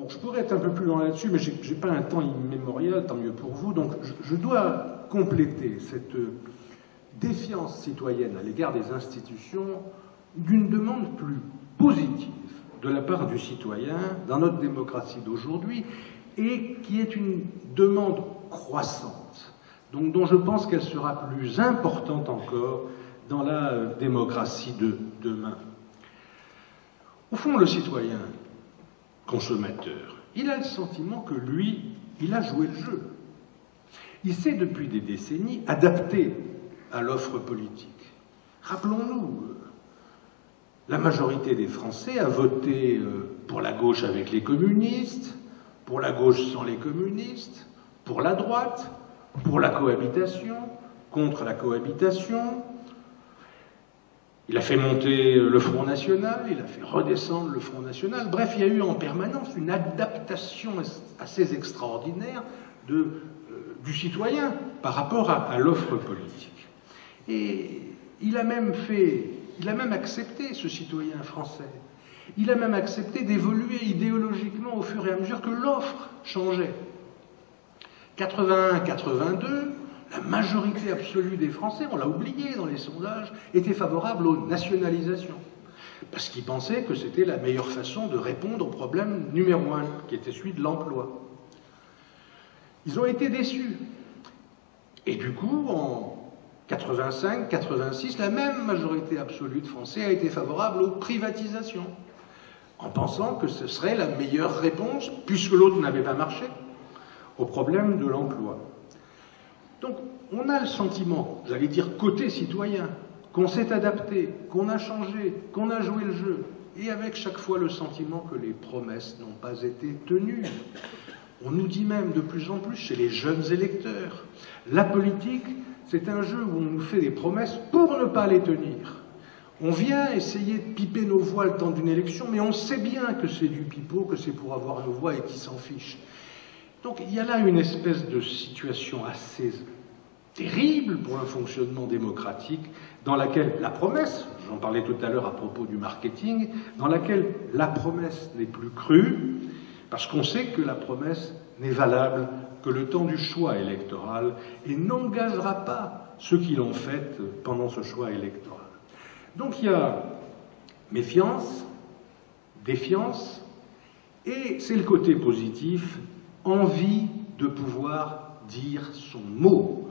Bon, je pourrais être un peu plus loin là-dessus, mais je n'ai pas un temps immémorial, tant mieux pour vous. Donc je dois compléter cette défiance citoyenne à l'égard des institutions d'une demande plus positive de la part du citoyen dans notre démocratie d'aujourd'hui, et qui est une demande croissante, donc dont je pense qu'elle sera plus importante encore dans la démocratie de demain. Au fond, le citoyen consommateur, il a le sentiment que lui, il a joué le jeu. Il s'est depuis des décennies adapté à l'offre politique. Rappelons-nous, la majorité des Français a voté pour la gauche avec les communistes, pour la gauche sans les communistes, pour la droite, pour la cohabitation, contre la cohabitation. Il a fait monter le Front National, il a fait redescendre le Front National. Bref, il y a eu en permanence une adaptation assez extraordinaire du citoyen par rapport à l'offre politique. Et il a même accepté, ce citoyen français, il a même accepté d'évoluer idéologiquement au fur et à mesure que l'offre changeait. 81-82, la majorité absolue des Français, on l'a oublié dans les sondages, était favorable aux nationalisations. Parce qu'ils pensaient que c'était la meilleure façon de répondre au problème numéro 1, qui était celui de l'emploi. Ils ont été déçus. Et du coup, en 85-86, la même majorité absolue de Français a été favorable aux privatisations, en pensant que ce serait la meilleure réponse, puisque l'autre n'avait pas marché, au problème de l'emploi. Donc, on a le sentiment, j'allais dire côté citoyen, qu'on s'est adapté, qu'on a changé, qu'on a joué le jeu, et avec chaque fois le sentiment que les promesses n'ont pas été tenues. On nous dit même de plus en plus chez les jeunes électeurs, la politique, c'est un jeu où on nous fait des promesses pour ne pas les tenir. On vient essayer de piper nos voix le temps d'une élection, mais on sait bien que c'est du pipeau, que c'est pour avoir nos voix et qui s'en fiche. Donc il y a là une espèce de situation assez terrible pour un fonctionnement démocratique, dans laquelle la promesse, j'en parlais tout à l'heure à propos du marketing, dans laquelle la promesse n'est plus crue, parce qu'on sait que la promesse n'est valable que le temps du choix électoral et n'engagera pas ceux qui l'ont faite pendant ce choix électoral. Donc il y a méfiance, défiance, et c'est le côté positif, envie de pouvoir dire son mot.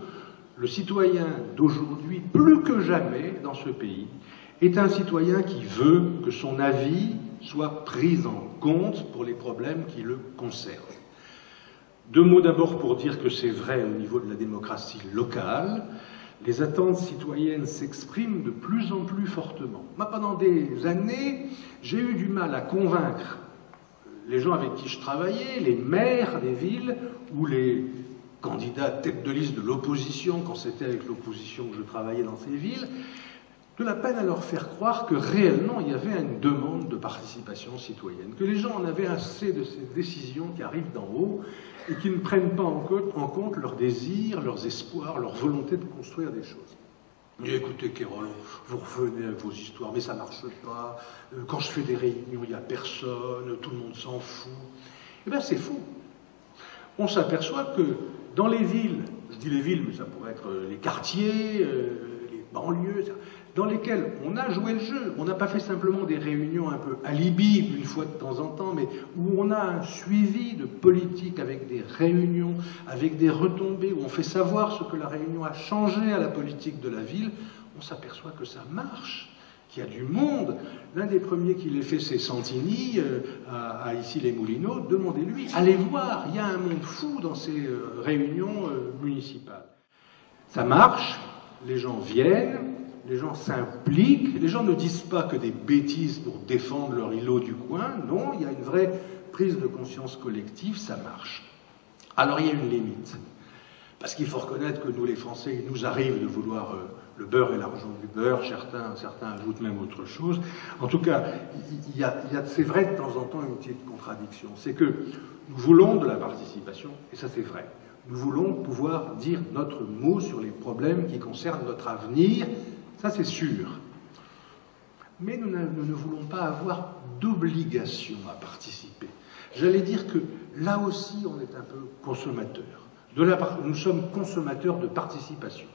Le citoyen d'aujourd'hui, plus que jamais dans ce pays, est un citoyen qui veut que son avis soit pris en compte pour les problèmes qui le concernent. Deux mots d'abord pour dire que c'est vrai au niveau de la démocratie locale. Les attentes citoyennes s'expriment de plus en plus fortement. Moi, pendant des années, j'ai eu du mal à convaincre les gens avec qui je travaillais, les maires des villes ou les candidats tête de liste de l'opposition, quand c'était avec l'opposition que je travaillais dans ces villes, de la peine à leur faire croire que réellement il y avait une demande de participation citoyenne, que les gens en avaient assez de ces décisions qui arrivent d'en haut et qui ne prennent pas en compte leurs désirs, leurs espoirs, leur volonté de construire des choses. Et écoutez, Kérol, vous revenez avec vos histoires, mais ça ne marche pas. Quand je fais des réunions, il n'y a personne, tout le monde s'en fout. Eh bien, c'est faux. On s'aperçoit que dans les villes, je dis les villes, mais ça pourrait être les quartiers, les banlieues, dans lesquels on a joué le jeu. On n'a pas fait simplement des réunions un peu alibi, une fois de temps en temps, mais où on a un suivi de politique avec des réunions, avec des retombées, où on fait savoir ce que la réunion a changé à la politique de la ville. On s'aperçoit que ça marche, qu'il y a du monde. L'un des premiers qui l'ait fait, c'est Santini, à Issy-les-Moulineaux. Demandez-lui, allez voir, il y a un monde fou dans ces réunions municipales. Ça marche, les gens viennent, les gens s'impliquent, les gens ne disent pas que des bêtises pour défendre leur îlot du coin, non, il y a une vraie prise de conscience collective, ça marche. Alors il y a une limite, parce qu'il faut reconnaître que nous les Français, il nous arrive de vouloir le beurre et l'argent du beurre, certains ajoutent même autre chose. En tout cas, c'est vrai de temps en temps une petite contradiction, c'est que nous voulons de la participation, et ça c'est vrai. Nous voulons pouvoir dire notre mot sur les problèmes qui concernent notre avenir, ça c'est sûr. Mais nous ne voulons pas avoir d'obligation à participer. J'allais dire que là aussi, on est un peu consommateur. Nous sommes consommateurs de participation.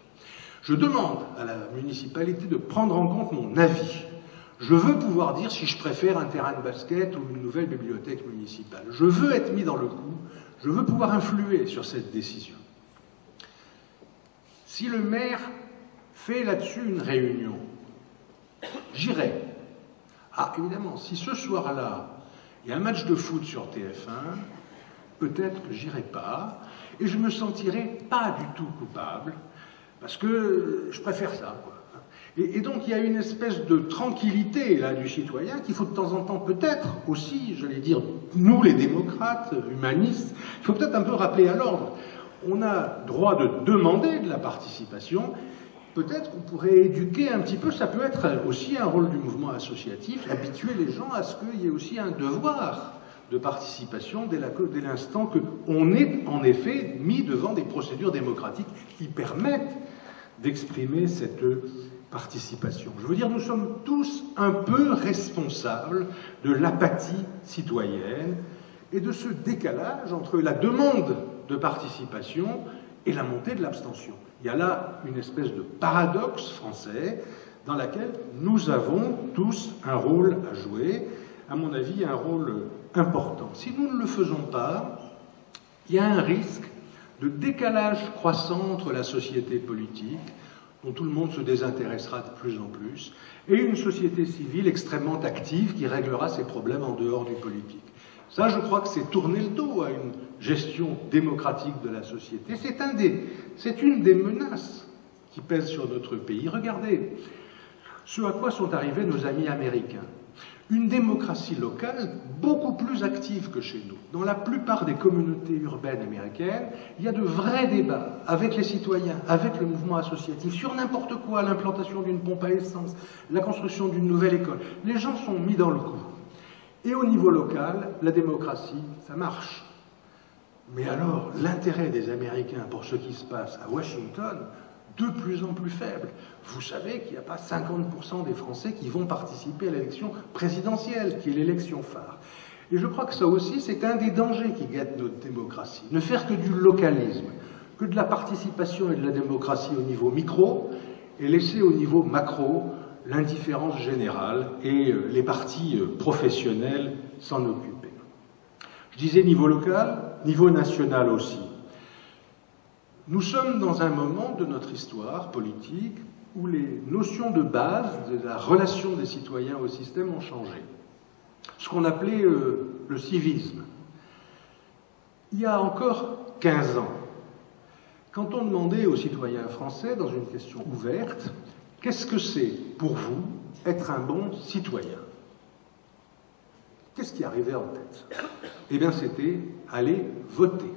Je demande à la municipalité de prendre en compte mon avis. Je veux pouvoir dire si je préfère un terrain de basket ou une nouvelle bibliothèque municipale. Je veux être mis dans le coup. Je veux pouvoir influer sur cette décision. Si le maire fait là-dessus une réunion, j'irai. Ah, évidemment, si ce soir-là, il y a un match de foot sur TF1, peut-être que j'irai pas, et je me sentirai pas du tout coupable, parce que je préfère ça, quoi. Et donc il y a une espèce de tranquillité là du citoyen qu'il faut de temps en temps peut-être aussi, j'allais dire, nous les démocrates, humanistes, il faut peut-être un peu rappeler à l'ordre. On a droit de demander de la participation. Peut-être qu'on pourrait éduquer un petit peu, ça peut être aussi un rôle du mouvement associatif, habituer les gens à ce qu'il y ait aussi un devoir de participation dès l'instant qu'on est en effet mis devant des procédures démocratiques qui permettent d'exprimer cette participation. Je veux dire, nous sommes tous un peu responsables de l'apathie citoyenne et de ce décalage entre la demande de participation et la montée de l'abstention. Il y a là une espèce de paradoxe français dans lequel nous avons tous un rôle à jouer, à mon avis un rôle important. Si nous ne le faisons pas, il y a un risque de décalage croissant entre la société politique, dont tout le monde se désintéressera de plus en plus, et une société civile extrêmement active qui réglera ses problèmes en dehors du politique. Ça, je crois que c'est tourner le dos à une gestion démocratique de la société. C'est une des menaces qui pèsent sur notre pays. Regardez ce à quoi sont arrivés nos amis américains. Une démocratie locale beaucoup plus active que chez nous. Dans la plupart des communautés urbaines américaines, il y a de vrais débats avec les citoyens, avec le mouvement associatif, sur n'importe quoi, l'implantation d'une pompe à essence, la construction d'une nouvelle école. Les gens sont mis dans le coup. Et au niveau local, la démocratie, ça marche. Mais alors, l'intérêt des Américains pour ce qui se passe à Washington, de plus en plus faible. Vous savez qu'il n'y a pas 50% des Français qui vont participer à l'élection présidentielle, qui est l'élection phare. Et je crois que ça aussi, c'est un des dangers qui guette notre démocratie. Ne faire que du localisme, que de la participation et de la démocratie au niveau micro, et laisser au niveau macro l'indifférence générale et les partis professionnels s'en occuper. Je disais niveau local, niveau national aussi. Nous sommes dans un moment de notre histoire politique où les notions de base de la relation des citoyens au système ont changé. Ce qu'on appelait le civisme. Il y a encore 15 ans, quand on demandait aux citoyens français, dans une question ouverte, qu'est-ce que c'est pour vous être un bon citoyen? Qu'est-ce qui arrivait en tête? Eh bien, c'était aller voter.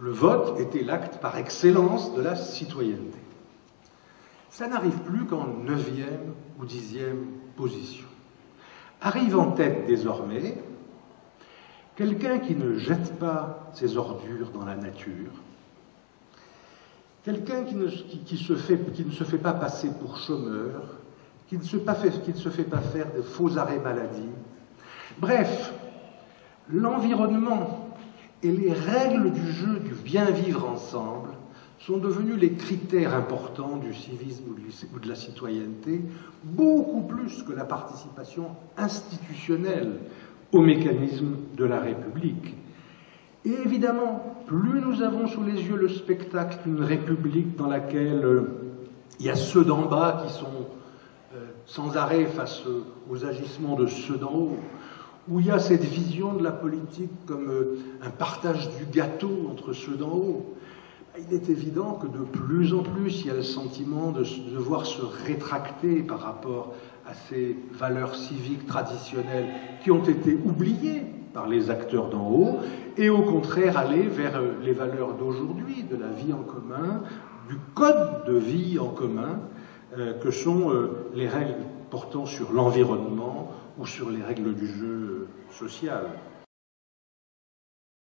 Le vote était l'acte par excellence de la citoyenneté. Ça n'arrive plus qu'en 9e ou 10e position. Arrive en tête désormais quelqu'un qui ne jette pas ses ordures dans la nature, quelqu'un qui ne se fait pas passer pour chômeur, qui ne se fait pas faire de faux arrêts maladie. Bref, l'environnement et les règles du jeu du bien vivre ensemble sont devenus les critères importants du civisme ou de la citoyenneté, beaucoup plus que la participation institutionnelle aux mécanismes de la République. Et évidemment, plus nous avons sous les yeux le spectacle d'une République dans laquelle il y a ceux d'en bas qui sont sans arrêt face aux agissements de ceux d'en haut, où il y a cette vision de la politique comme un partage du gâteau entre ceux d'en haut, il est évident que de plus en plus, il y a le sentiment de devoir se rétracter par rapport à ces valeurs civiques traditionnelles qui ont été oubliées par les acteurs d'en haut, et au contraire aller vers les valeurs d'aujourd'hui, de la vie en commun, du code de vie en commun, que sont les règles portant sur l'environnement ou sur les règles du jeu social.